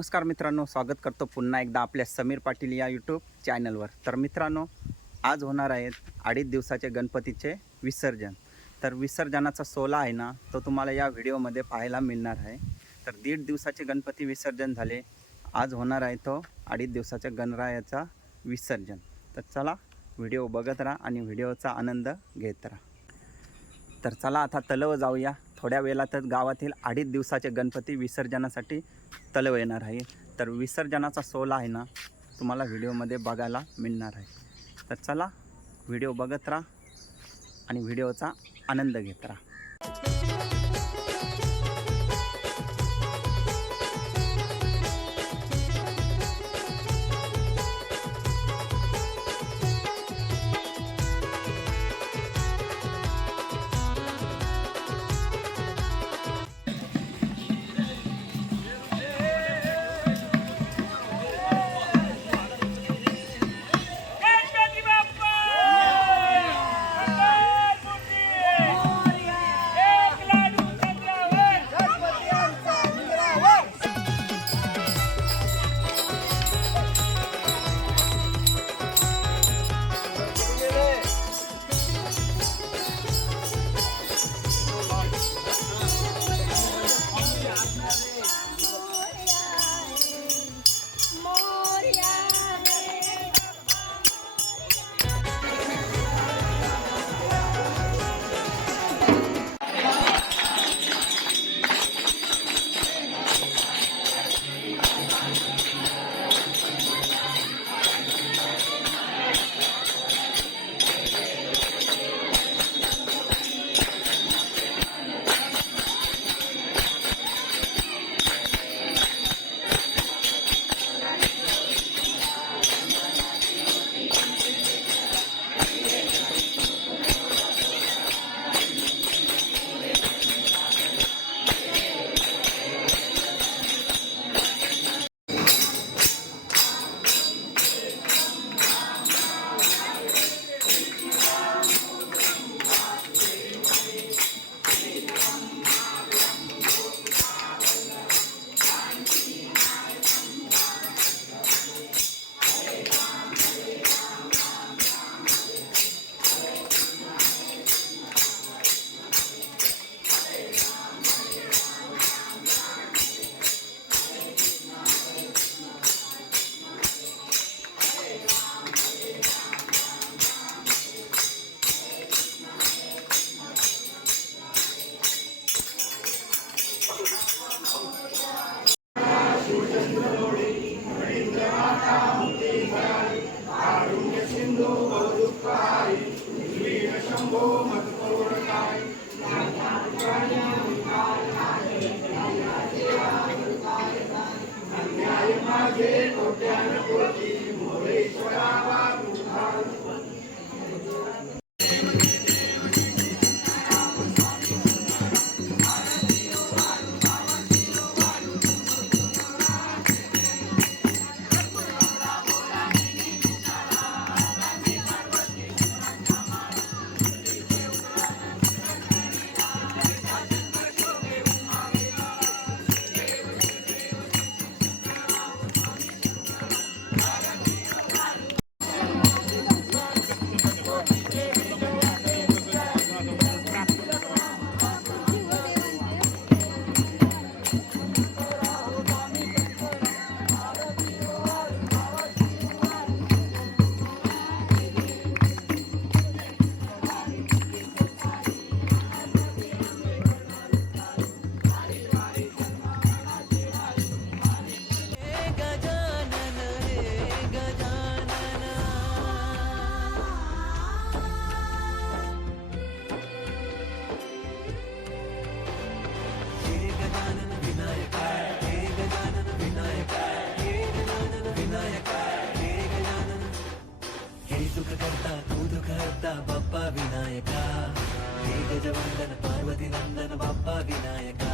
नमस्कार मित्रांनो, स्वागत करतो पुन्हा एकदा आपल्या समीर पाटील या यूट्यूब चॅनलवर। तर मित्रांनो, आज होणार आहेत 2.5 दिवसाचे गणपतीचे विसर्जन। तर विसर्जनाचा सोहळा आहे ना, तो तुम्हाला या व्हिडिओमध्ये पाहायला मिळणार आहे। तर 1.5 दिवसाचे गणपती विसर्जन झाले, आज होणार आहे तो 2.5 दिवसाच्या गणरायाचा विसर्जन। तर चला व्हिडिओ बघत राहा आणि व्हिडिओचा आनंद घेत राहा। तर चला आता तलव जाऊया। थोड्या वेळातच गावातील 2.5 दिवसाचे गणपती विसर्जनासाठी तलव येणार आहे। तर विसर्जनाचा सोहळा आहे ना, तुम्हाला व्हिडिओमध्ये बघायला मिळणार आहे। तर चला व्हिडिओ बघत राहा आणि व्हिडिओचा आनंद घेत राहा। बाप्पा विनायका, हे गजवंदन पार्वती नंदन बाप्पा विनायका।